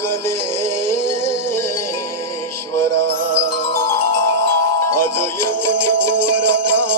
कलेश्वरा Ajay कुवरना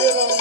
Shiva.